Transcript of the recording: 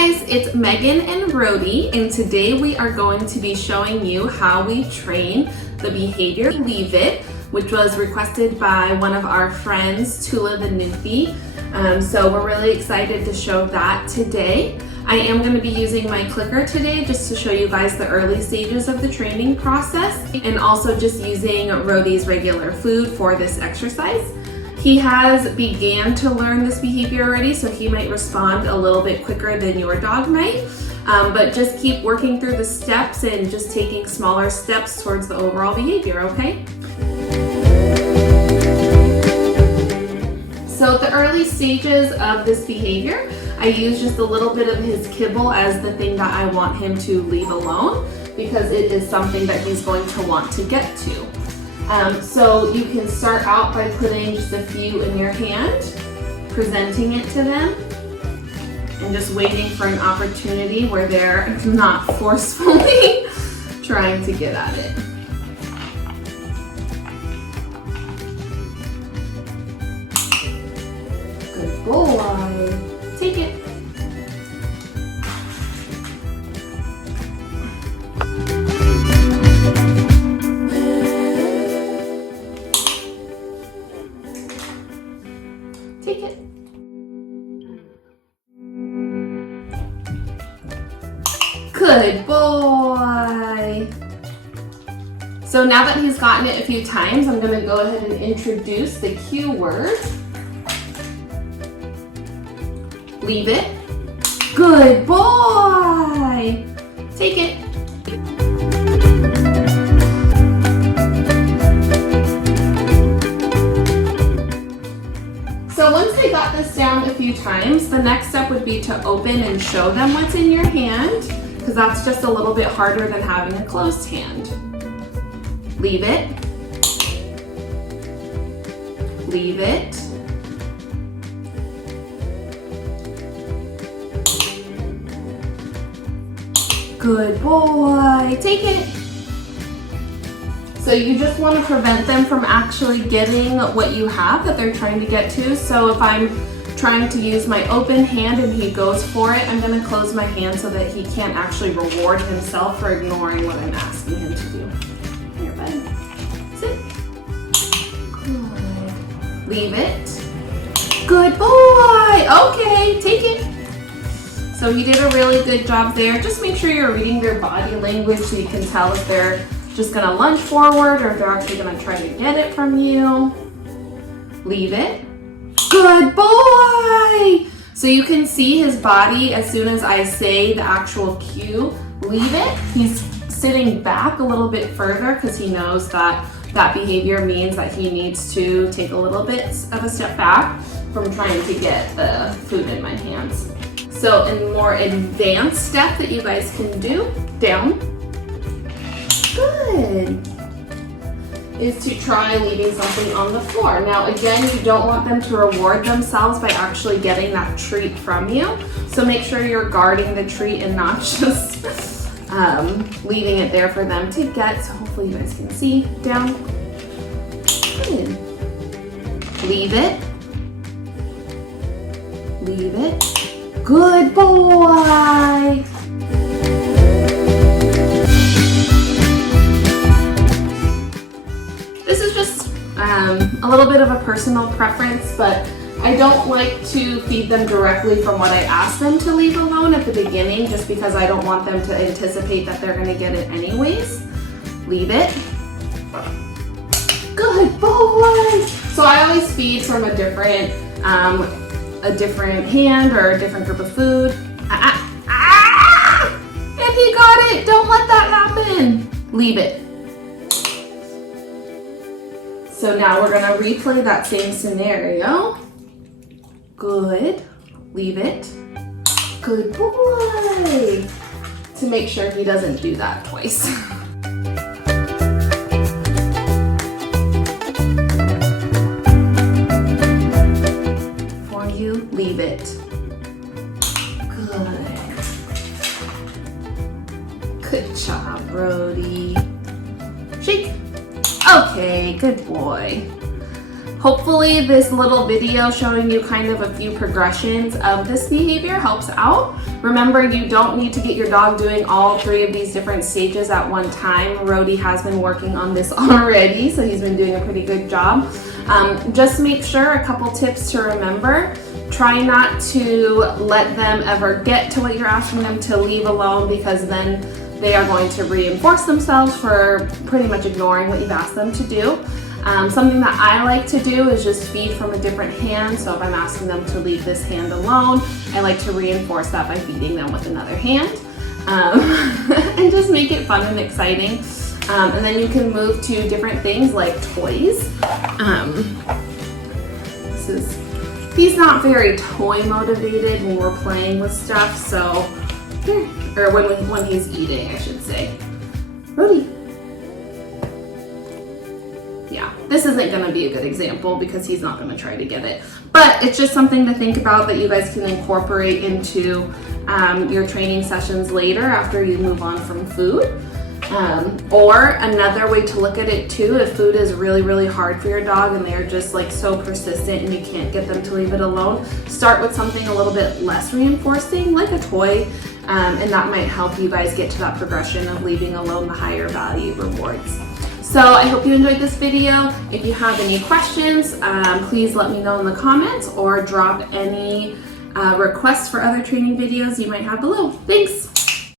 guys, it's Megan and Rody, and today we are going to be showing you how we train the behavior Leave It, which was requested by one of our friends, Tula the Newfie. So we're really excited to show that today. I am going to be using my clicker today just to show you guys the early stages of the training process, and also just using Rody's regular food for this exercise. He has began to learn this behavior already, so he might respond a little bit quicker than your dog might. But just keep working through the steps and just taking smaller steps towards the overall behavior, okay? So the early stages of this behavior, I use just a little bit of his kibble as the thing that I want him to leave alone, because it is something that he's going to want to get to. So you can start out by putting just a few in your hand, presenting it to them, and just waiting for an opportunity where they're not forcefully trying to get at it. Good boy. Take it. Take it. Good boy. So now that he's gotten it a few times, I'm going to go ahead and introduce the cue word. Leave it. Good boy. Take it. So once they got this down a few times, the next step would be to open and show them what's in your hand, because that's just a little bit harder than having a closed hand. Leave it. Leave it. Good boy. Take it. So you just want to prevent them from actually getting what you have that they're trying to get to. So if I'm trying to use my open hand and he goes for it, I'm going to close my hand so that he can't actually reward himself for ignoring what I'm asking him to do. Here, bud. Sit. Good. Leave it. Good boy. Okay, take it. So he did a really good job there. Just make sure you're reading their body language so you can tell if they're just gonna lunge forward or if they're actually gonna try to get it from you. Leave it. Good boy! So you can see his body as soon as I say the actual cue, leave it. He's sitting back a little bit further because he knows that that behavior means that he needs to take a little bit of a step back from trying to get the food in my hands. So a more advanced step that you guys can do, down. Good. Is to try leaving something on the floor. Now again, you don't want them to reward themselves by actually getting that treat from you. So make sure you're guarding the treat and not just leaving it there for them to get. So hopefully you guys can see. Down. Good. Leave it. Leave it. Good boy. This is just a little bit of a personal preference, but I don't like to feed them directly from what I ask them to leave alone at the beginning, just because I don't want them to anticipate that they're going to get it anyways. Leave it. Good boy. So I always feed from a different hand or a different group of food. And he got it. Don't let that happen. Leave it. So now we're gonna replay that same scenario. Good. Leave it. Good boy. To make sure he doesn't do that twice. For you, leave it. Good. Good job, Rody. Shake. Okay, good boy. Hopefully this little video showing you kind of a few progressions of this behavior helps out. Remember, you don't need to get your dog doing all 3 of these different stages at one time. Rhodey has been working on this already, so he's been doing a pretty good job. Just make sure, a couple tips to remember. Try not to let them ever get to what you're asking them to leave alone, because then they are going to reinforce themselves for pretty much ignoring what you've asked them to do. Something that I like to do is just feed from a different hand. So if I'm asking them to leave this hand alone, I like to reinforce that by feeding them with another hand. And just make it fun and exciting. And then you can move to different things like toys. He's not very toy motivated when we're playing with stuff, so, or when he's eating, I should say. Rhodey. Yeah, this isn't going to be a good example because he's not going to try to get it. But it's just something to think about that you guys can incorporate into your training sessions later after you move on from food. Or another way to look at it too, if food is really, really hard for your dog and they're just like so persistent and you can't get them to leave it alone, start with something a little bit less reinforcing, like a toy, and that might help you guys get to that progression of leaving alone the higher value rewards. So I hope you enjoyed this video. If you have any questions, please let me know in the comments or drop any requests for other training videos you might have below. Thanks!